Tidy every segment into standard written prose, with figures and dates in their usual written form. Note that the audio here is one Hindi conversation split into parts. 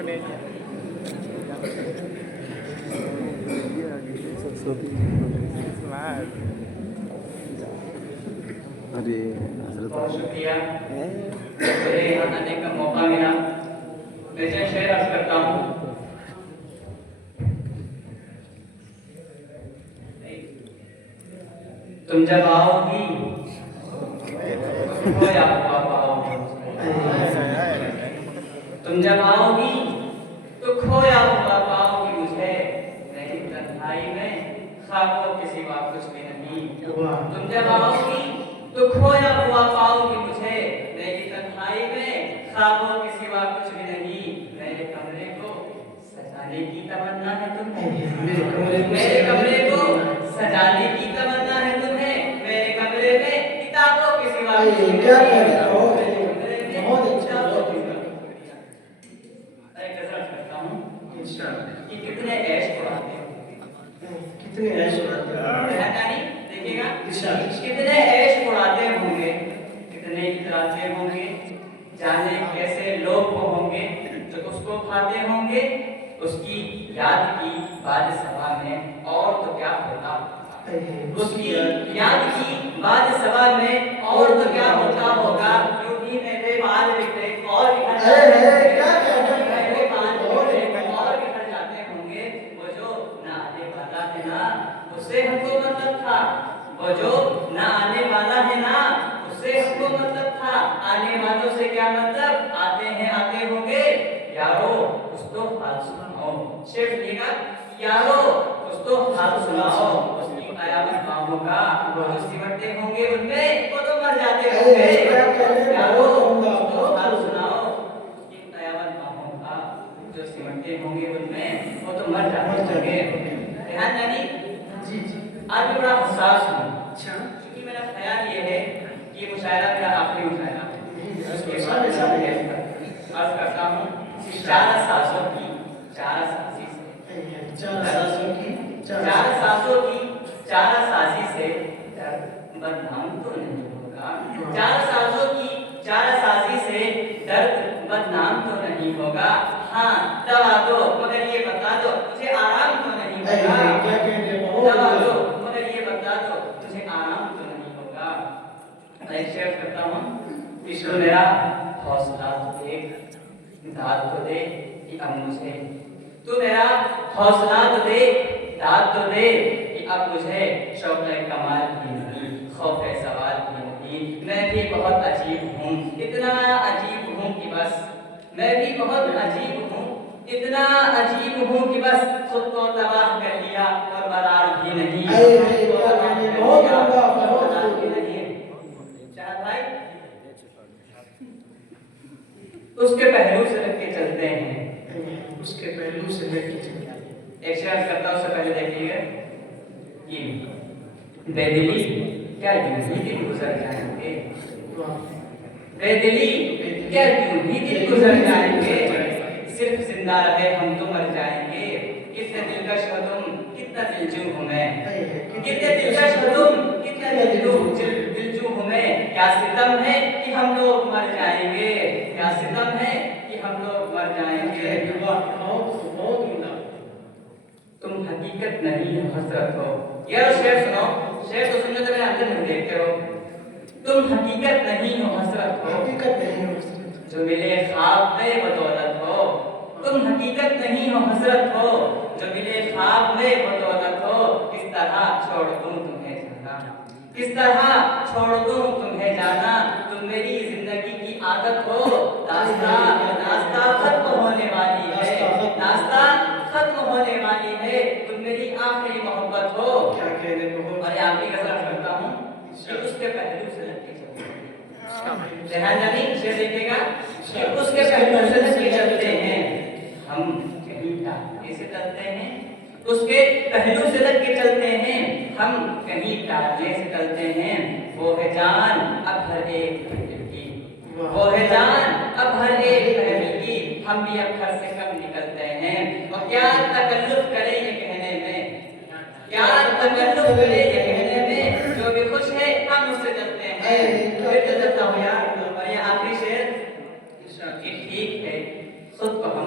को नहीं अरे बहुत शुक्रिया मुझे यहाँ आने का मौका मिला। वैसे शेर अर्ज करता हूँ। तुम जब आओगी खोया हुआ पाओगी, तुम जब आओगी तो खोया हुआ पाओगी मुझे, मेरी तन्हाई में ख्वाबों के सिवा कुछ भी नहीं। तुम जब आओगी तो खोया हुआ पाओगी मुझे, मेरी तन्हाई में ख्वाबों के सिवा कुछ भी नहीं। मेरे कमरे को सजाने की तमन्ना है तुम्हें, मेरे कमरे को सजाने की तमन्ना है तुम्हें, मेरे कमरे में किताबों के सिवा कुछ भी नहीं। क्या कह रहे हो? बहुत अच्छा करता हूँ कि कितने ऐश उड़ाते हो, कितने ऐश उड़ाते हो। देखिएगा कितने ऐश उड़ाते होंगे, कितने इतराते होंगे, जाने कैसे लोग वो होंगे जो उसको खाते होंगे। उसकी याद की बाद सभा में और तो क्या होता, उसकी याद की बाद सभा में और तो क्या होता होगा। यूं ही मेरे बाल बिखरे और बिखर जाते होंगे। वो जो ना आने वाला है ना उससे हमको मतलब था, वो जो ना आने वाला है ना उससे हमको मतलब था। आने वालों से क्या मतलब, आते हैं आते होंगे। यारो कुछ तो हाल सुनाओ, शेर सुनिएगा। यारो कुछ तो हाल सुनाओ, उसकी कयामत बाहों का वो जो सिमटते होंगे उनमें वो तो मर जाते होंगे। यारो कुछ तो हाल सुनाओ, उसकी कयामत बाहों का जो सिमटते होंगे उनमें वो तो मर जाते होंगे। ध्यान जानी आज भी बड़ा हसास हूँ, क्योंकि मेरा ख्याल ये है कि मुशायरा मेरा आखिरी मुशायरा है। उसके बाद मैं अर्ज करता हूँ चार सासों की चार सासी से, चार सासों की चार सासी से बदनाम तो नहीं होगा। चार सासों की चार सासी से दर्द बदनाम तो नहीं होगा। हाँ दवा दो मगर ये बता दो तुझे आराम तो नहीं होगा। दवा दो मगर ये बता दो तुझे आराम तो नहीं होगा। मैं शेयर करता हूँ, ईश्वर मेरा हौसला तो देख, दाद तो दे कि अब मुझे, तू मेरा हौसला तो दे, दाद तो दे कि अब मुझे शौक़ कमाल भी नहीं, खौफ सवाल भी नहीं। मैं भी बहुत अजीब हूँ, इतना अजीब हूँ कि बस, मैं भी बहुत अजीब हूँ, इतना अजीब हूँ कि बस खुद को तबाह कर लिया और बरार भी नहीं। उसके पहलू से लग के चलते हैं, उसके पहलू से लेके चलते हैं। एक शेर करता हूं, उससे पहले देखिएगा कि बेदिली क्या यूं ही दिन गुजर जाएंगे, बेदिली क्या यूं ही दिन गुजर जाएंगे, सिर्फ जिंदा रहे हम तो मर जाएंगे। कितने दिलकश हो तुम, कितना दिलजू हूं मैं, कितने दिलकश हो तुम, कितना दिलजू हूं मैं। क्या सितम है कि हम लोग मर जाएंगे, क्या सितम है कि हम लोग मर जाएंगे। तुम हकीकत नहीं हो हसरत हो। यार शेर सुनो, शेर तो सुनने तो मेरे अंदर नहीं देखते हो। तुम हकीकत नहीं हो हसरत हो, हकीकत नहीं हो जो मिले ख्वाब में बदौलत हो। तुम हकीकत नहीं हो हसरत हो, जो मिले ख्वाब में बदौलत हो। किस तरह छोड़ दूं तुम्हें जाना, किस तरह छोड़ दूं तुम्हें जाना। तुम मेरी जिंदगी की आदत हो, नाश्ता नाश्ता खत्म होने वाली है, नाश्ता खत्म होने वाली है। तुम मेरी आखिरी मोहब्बत हो। क्या कहने को हो। और आपकी गजल करता हूँ कि उसके पहलू से लग के चलते हैं। ध्यान जानी शेर देखिएगा कि उसके पहलू से लग के चलते हैं हम, कहीं टालने से चलते हैं। उसके पहलू से लग के चलते हैं हम, कहीं टालने से चलते हैं। वो है जान अब हर एक पहलू की, वो है जान अब हर एक पहलू की। हम भी अब घर से कब निकलते हैं। और क्या तकल्लुफ करे ये कहने में, क्या तकल्लुफ करे ये कहने में, जो भी खुश है हम उससे चलते हैं। फिर तो चलता हूँ यार। और ये आखिरी शेर कि ठीक है खुद को हम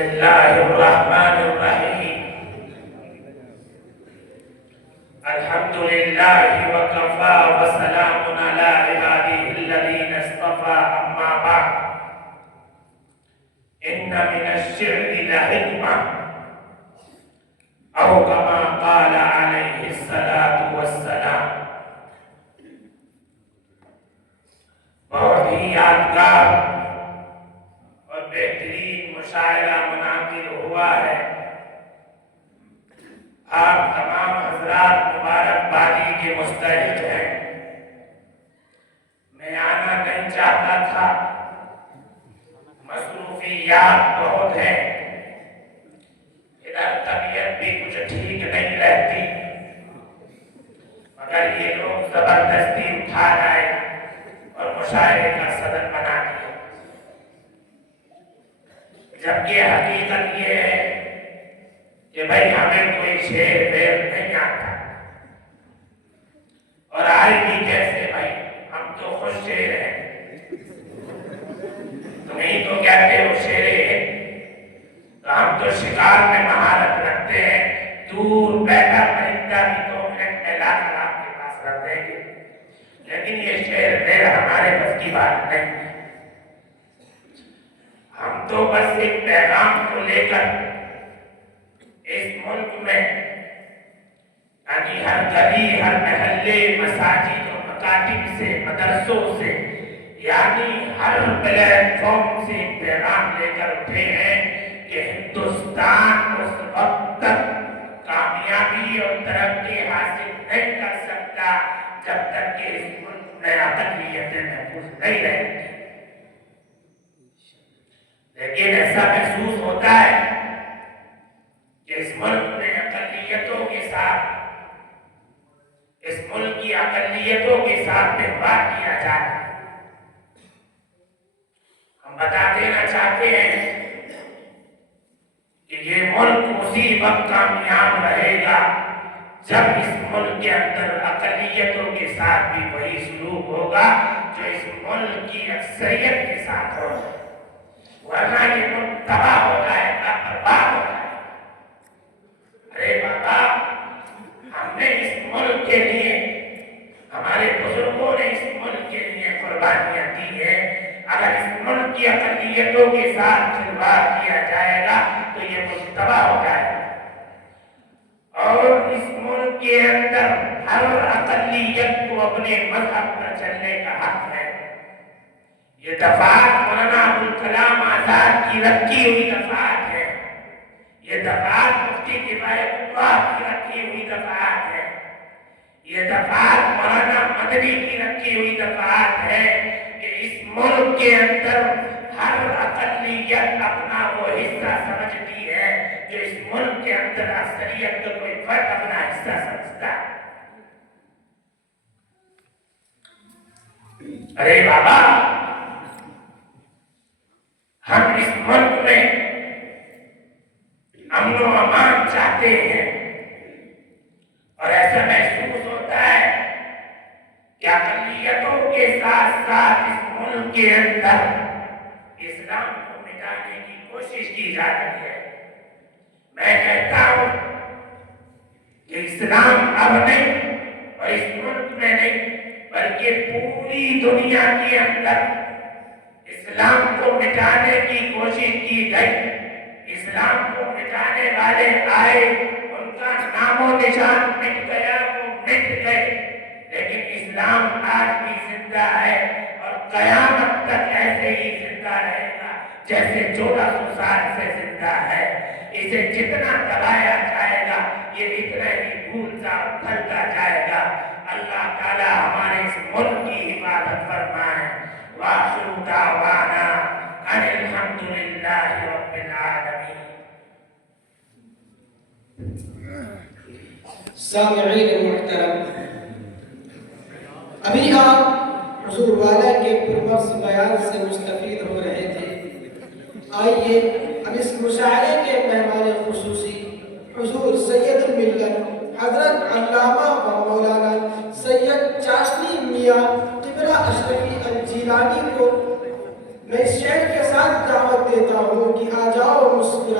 बिस्मिल्लाहिर्रहमानिर्रहीम अल्हम्दुलिल्लाहि व कफ़ा व सलामुन अला इबादिहिल्लज़ीना इस्तफ़ा अम्मा बअद इन्न मिनश्शि'रि लहिक्मा औ कमा क़ाल अलैहिस्सलातु वस्सलाम। बहुत ही यादगार और बेहतरीन मुशायरा मुनाकिल हुआ है। आप तमाम हजरात मुबारकबादी के मुस्तहिक हैं। मैं आना नहीं चाहता था, मसरूफियात बहुत है, इधर तबीयत भी कुछ ठीक नहीं रहती, मगर ये लोग जबरदस्ती उठा लाए और मुशायरे का सदर बना दिया। जबकि हकीकत ये है कि भाई हमें कोई शेर वेर नहीं आता, और आए भी कैसे भाई, हम तो खुद शेर हैं। तुम ही तो कहते हो शेरे हैं, तो हम तो शिकार में महारत रखते हैं। दूर बैठा परिंदा भी 2 मिनट में लाकर आपके पास रख देंगे, लेकिन ये शेर वेर हमारे बस की बात नहीं है। हम तो बस एक पैगाम को लेकर इस मुल्क में यानी हर गली, हर महल्ले, मसाजिद और मकातिब से, मदरसों से, यानी हर प्लेटफॉर्म से पैगाम लेकर उठे हैं कि हिंदुस्तान उस वक्त तक कामयाबी और तरक्की हासिल नहीं कर सकता जब तक कि इस मुल्क में अक़लियतें महफूज नहीं रहेंगी। लेकिन ऐसा महसूस होता है कि इस मुल्क में अक़लियतों के साथ, इस मुल्क की अक़लियतों के साथ व्यवहार किया जा रहा है। हम बता देना चाहते हैं कि ये मुल्क उसी वक्त कामयाब रहेगा जब इस मुल्क के अंदर अक़लियतों के साथ भी वही सलूक होगा जो इस मुल्क की अक्सरियत के साथ होगा, वरना ये मुल्क तबाह हो जाएगा, बर्बाद हो जाएगा। अरे बाबा, हमने इस मुल्क के लिए, हमारे बुजुर्गों ने इस मुल्क के लिए कुर्बानियां दी है। अगर इस मुल्क की अक़लियतों के साथ खिलवाड़ किया जाएगा तो ये मुल्क तबाह हो जाएगा। और इस मुल्क के अंदर हर अक़लियत को अपने मजहब पर चलने का हक है। ये दफात मौलाना अबुल कलाम आजाद की रखी हुई दफात है। ये दफात मुफ्ती किफायतुल्लाह की रखी हुई दफात है। ये दफात मौलाना मदनी की रखी हुई दफात है कि इस मुल्क के अंदर हर अक़लियत अपना वो हिस्सा समझती है जो इस मुल्क के अंदर अक्सरियत का कोई फर्क अपना हिस्सा समझता है। अरे बाबा, हम इस मुल्क में अमन व अमान चाहते हैं और ऐसा महसूस होता है कि अक़लियतों के साथ साथ इस मुल्क के अंदर इस्लाम को मिटाने की कोशिश की जा रही है। मैं कहता हूं कि इस्लाम अब नहीं और इस मुल्क में नहीं बल्कि पूरी दुनिया के अंदर इस्लाम को मिटाने की कोशिश की गई। इस्लाम को मिटाने वाले आए, उनका नामो निशान मिट गया, वो मिट गए, लेकिन इस्लाम आज भी जिंदा है और कयामत तक ऐसे ही जिंदा रहेगा जैसे 1400 साल से जिंदा है। इसे जितना दबाया जाएगा ये इतना ही फूलता फलता जाएगा। अल्लाह ताला हमारे इस मुल्क की हिफाजत फरमाए। वाखिरु दावाना अनिल हम्दुलिल्लाहि रब्बिल आलमीन। सामिईन मुहतरम, अभी आप हुजूर वाला के पुरमर्स बयान से मुस्तफीद हो रहे थे। आइए अब इस मुशायरे के मेहमान खुसूसी हुजूर सैयदुल मिल्लत हजरत अल्लामा व मौलाना सैयद चाशनी मियां क़िबला अशरफी अल जिलानी को मैं इस शेर के साथ दावत देता हूँ कि आ जाओ मुस्कुरा